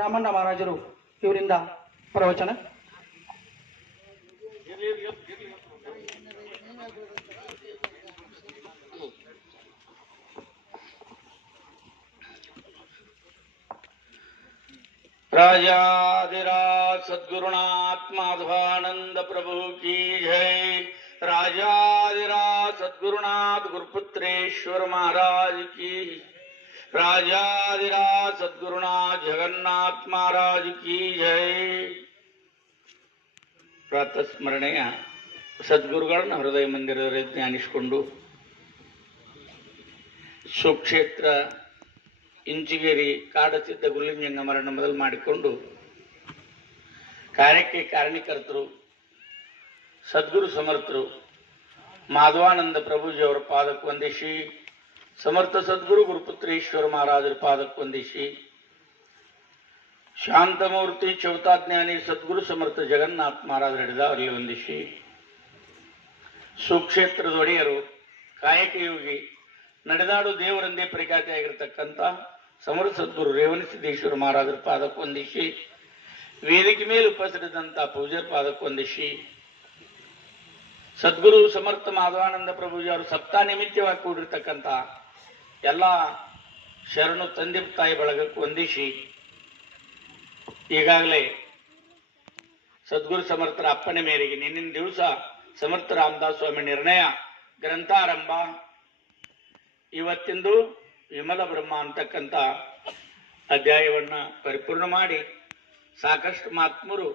ರಾಮಣ್ಣ ಮಹಾರಾಜರು ಇವರಿಂದ ಪ್ರವಚನ. राजाधिराज सद्गुरुनाथ माधवानंद प्रभु की जय। राजाधिराज सद्गुरुनाथ गुरुपुत्रेश्वर महाराज की। राजाधिराज सद्गुरुनाथ जगन्नाथ महाराज की जय। ಪ್ರಾತಃ ಸ್ಮರಣೆಯ ಸದ್ಗುರುಗಳನ್ನ ಹೃದಯ ಮಂದಿರದಲ್ಲಿ ಧ್ಯಾನಿಸಿಕೊಂಡು ಸುಕ್ಷೇತ್ರ ಇಂಚಿಗೇರಿ ಕಾಡಸಿದ್ದ ಗುಲ್ಲಿಂಜಂಗ ಮರಣ ಮೊದಲು ಮಾಡಿಕೊಂಡು ಕಾರ್ಯಕ್ಕೆ ಕಾರಣೀಕರ್ತರು ಸದ್ಗುರು ಸಮರ್ಥರು ಮಾಧವಾನಂದ ಪ್ರಭುಜಿಯವರ ಪಾದಕ್ಕೆ ವಂದಿಸಿ, ಸಮರ್ಥ ಸದ್ಗುರು ಗುರುಪುತ್ರೇಶ್ವರ ಮಹಾರಾಜರ ಪಾದಕ್ಕೆ ವಂದಿಸಿ, ಶಾಂತಮೂರ್ತಿ ಚೌತಾಜ್ಞಾನಿ ಸದ್ಗುರು ಸಮರ್ಥ ಜಗನ್ನಾಥ ಮಹಾರಾಜರ ಹಿಡಿದ ಅವರಿಗೆ ವಂದಿಸಿ, ಸುಕ್ಷೇತ್ರದ ಒಡೆಯರು ಕಾಯಕ ಯೋಗಿ ನಡೆದಾಡು ದೇವರಂದೇ ಪರಿಖ್ಯಾತಿಯಾಗಿರ್ತಕ್ಕಂಥ ಸಮರ್ಥ ಸದ್ಗುರು ರೇವಣಸಿದ್ದೇಶ್ವರ ಮಹಾರಾಜರ ಪಾದಕ್ಕೆ ವಂದಿಸಿ, ವೇದಿಕೆ ಮೇಲೆ ಉಪಸ್ಥಿತಂತ ಪೂಜಾರ ಪಾದಕ್ಕೆ ವಂದಿಸಿ, ಸದ್ಗುರು ಸಮರ್ಥ ಮಾಧವಾನಂದ ಪ್ರಭುಜಿ ಅವರು ಸಪ್ತಾಹ ನಿಮಿತ್ತವಾಗಿ ಕೂಡಿರ್ತಕ್ಕಂಥ ಎಲ್ಲ ಶರಣು ತಂದೆ ತಾಯಿ ಬಳಗಕ್ಕೆ ವಂದಿಸಿ, ಈಗಾಗಲೇ ಸದ್ಗುರು ಸಮರ್ಥರ ಅಪ್ಪಣೆ ಮೇರೆಗೆ ನಿನ್ನಿನ ದಿವಸ ಸಮರ್ಥ ರಾಮದಾಸ್ ಸ್ವಾಮಿ ನಿರ್ಣಯ ಗ್ರಂಥಾರಂಭ, ಇವತ್ತಿಂದು ವಿಮಲ ಬ್ರಹ್ಮ ಅಂತಕ್ಕಂಥ ಅಧ್ಯಾಯವನ್ನ ಪರಿಪೂರ್ಣ ಮಾಡಿ ಸಾಕಷ್ಟು ಮಹಾತ್ಮರು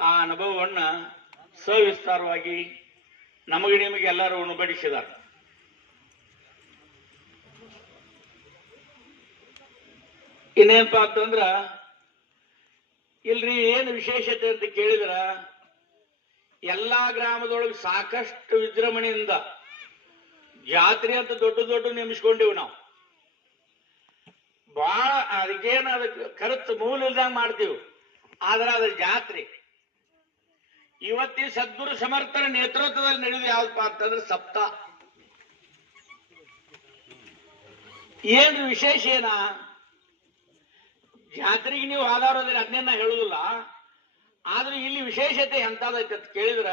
ಆ ಅನುಭವವನ್ನ ಸವಿಸ್ತಾರವಾಗಿ ನಮಗೆ ನಿಮಗೆ ಎಲ್ಲರೂ ಉಣಬಡಿಸಿದ್ದಾರೆ. ಇನ್ನೇನಪ್ಪ ಅಂತಂದ್ರ ಇಲ್ರಿ ಏನು ವಿಶೇಷತೆ ಅಂತ ಕೇಳಿದ್ರ, ಎಲ್ಲಾ ಗ್ರಾಮದೊಳಗೆ ಸಾಕಷ್ಟು ವಿಜೃಂಭಣೆಯಿಂದ ಜಾತ್ರೆ ಅಂತ ದೊಡ್ಡ ದೊಡ್ಡ ನೇಮಿಸ್ಕೊಂಡಿವ್ ನಾವು. ಬಹಳ ಅದಕ್ಕೇನು ಅದಕ್ಕೆ ಖರ್ಚು ಮೂಲ ಇಲ್ದಂಗ ಮಾಡ್ತೀವಿ. ಆದ್ರೆ ಅದ್ರ ಜಾತ್ರೆ ಇವತ್ತಿ ಸದ್ಗುರು ಸಮರ್ಥನ ನೇತೃತ್ವದಲ್ಲಿ ನಡೆಯುವುದು ಯಾವ್ದಪ್ಪ ಅಂತಂದ್ರೆ ಸಪ್ತಾಹ. ಏನ್ರಿ ವಿಶೇಷ ಏನ? ಜಾತ್ರೆಗೆ ನೀವು ಆಧಾರದಲ್ಲಿ ಅದನ್ನೇನ ಹೇಳುದಿಲ್ಲ, ಆದ್ರೆ ಇಲ್ಲಿ ವಿಶೇಷತೆ ಎಂತದೈತೆ ಅಂತ ಕೇಳಿದ್ರ,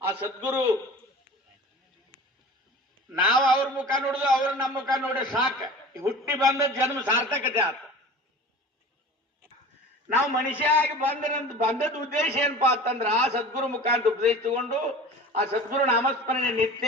ಆ ಸದ್ಗುರು ನಾವು ಅವ್ರ ಮುಖ ನೋಡಿದ್ರು ಅವ್ರ ನಮ್ಮ ಮುಖ ನೋಡ್ರೆ ಸಾಕ, ಹುಟ್ಟಿ ಬಂದ ಜನ್ಮ ಸಾರ್ಥಕತೆ ಆತ. ನಾವು ಮನುಷ್ಯ ಆಗಿ ಬಂದದ ಉದ್ದೇಶ ಏನಪ್ಪಾ ಅಂತಂದ್ರ ಆ ಸದ್ಗುರು ಮುಖ ಅಂತ ಉಪದೇಶ ತಗೊಂಡು ಆ ಸದ್ಗುರು ನಾಮಸ್ಮರಣೆ ನಿತ್ಯ